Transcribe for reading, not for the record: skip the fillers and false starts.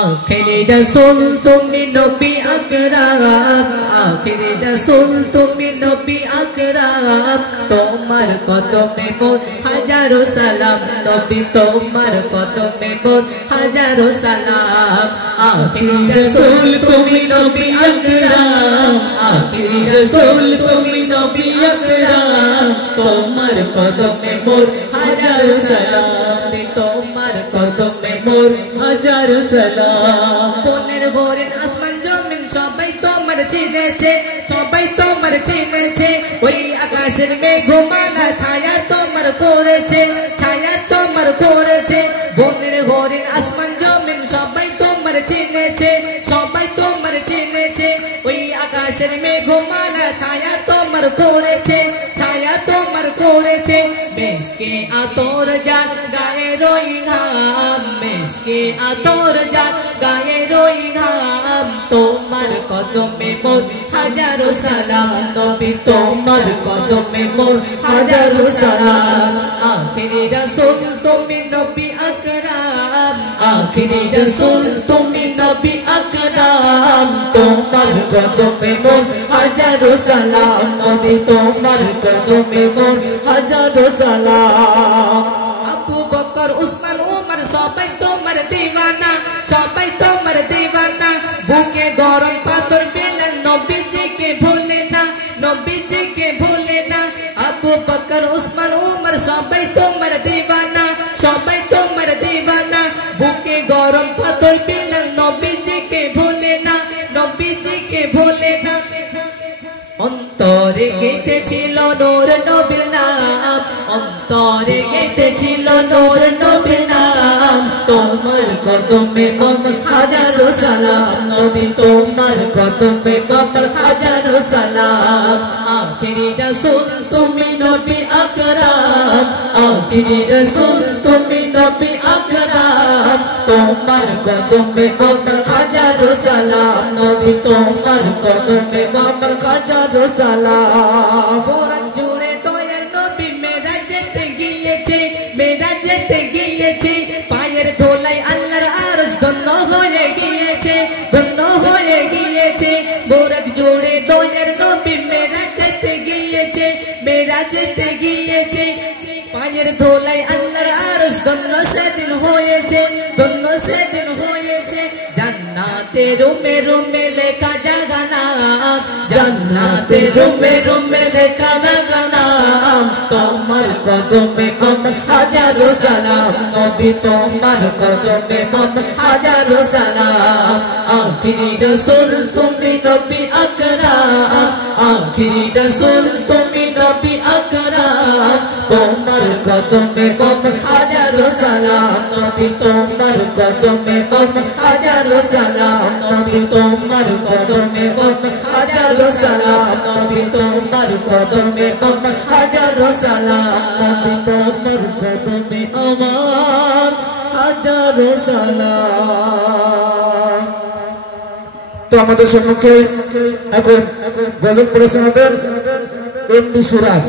আখিরি রাসূল তুমি নবী আকরাম আখিরি রাসূল তুমি নবী আকরাম তোমার কদমে মোর হাজারো সালাম নবী তোমার কদমে মোর হাজারো সালাম আখিরি রাসূল তুমি নবী আকরাম আখিরি রাসূল তুমি নবী আকরাম তোমার কদমে মোর হাজারো সালাম তোমার কদমে মোর হাজারো সালাম পনের ঘরের আসমান জমিন সবাই তোমার চিনেছে সবাই তোমার চিনেছে ওই আকাশের মেঘমালা ছায়া তোমার করেছে ছায়া তোমার করেছে পনের ঘরের আসমান জমিন সবাই তোমার চিনেছে সবাই তোমার চিনেছে ওই আকাশের মেঘমালা ছায়া তোমার করেছে ছায়া তোমার করেছে মেশকে আতর জান গায়ে রই ঘাম মেশকে আতর জান গায়ে রই ঘাম তোমার কদমে মোর হাজারো সালাম নবী তোমার কদমে মোর হাজারো সালাম আখিরি রাসূল তুমি নবী আকরাম আখিরি রাসূল তুমি নবী আকরাম তোমার কদমে মোর হাজারো সালাম নবী তোমার কদমে মোর হাজারো সালাম আবু বকর উসমান উমর সবাই তোমার দিওয়ানা সবাই তোমার দিওয়ানা বুকে গরম পাথর বেলাল নবীজিকে ভুলে না নবীজিকে ভুলে না আবু বকর উসমান উমর সবাই তোমার দিওয়ানা সবাই তোমার দিওয়ানা বুকে গরম পাথর বেলাল নবীজিকে ভুলে না নবীজিকে ভুলে না অন্তরে গেঁথেছিল নূর নবীর নাম অন্তরে গেঁথেছিল নূর নবীর নাম তোমার কদমে মোর হাজারো সালাম নবী তোমার কদমে মোর হাজারো সালাম আখিরি রাসূল তুমি নবী আকরাম আখিরি রাসূল তুমি নবী আকরাম তোমার কদমে মোর হাজারো সালাম নবী তোমার কদমে মোর হাজারো সালাম বরাক জুড়ে দয়ার নবী মেরাজেতে গিয়েছে পায়ের ধুলাই আল্লাহর আরশ ধন্য হয়ে গিয়েছে ধন্য হয়ে গিয়েছে বরাক জুড়ে দয়ার নবী মেরাজেতে গিয়েছে পায়ের ধুলাই আল্লাহর আরশ ধন্য সেদিন হয়েছে ধন্য সেদিন হয়েছে জান্নাতে রুমে রুমে লেখা জাগানা জান্নাতে রুমে রুমে লেখা জাগানা তোমার কদমে মোর হাজারো সালাম নবী তোমার কদমে মোর হাজারো সালাম আখিরি রাসূল তুমি নবী আকরাম আখিরি রাসূল তুমি নবী আকরাম তোমার কদমে মোর হাজারো সালাম নবী তোমার কদমে মোর হাজারো সালাম নবী তোমার কদমে মোর হাজারো সালাম নবী তোমার কদমে মোর হাজারো সালাম নবী তোমার কদমে আমার হাজারো সালাম। তো আমাদের সম্মুখে এখন গজল পরিচালনা এমডি সুরাজ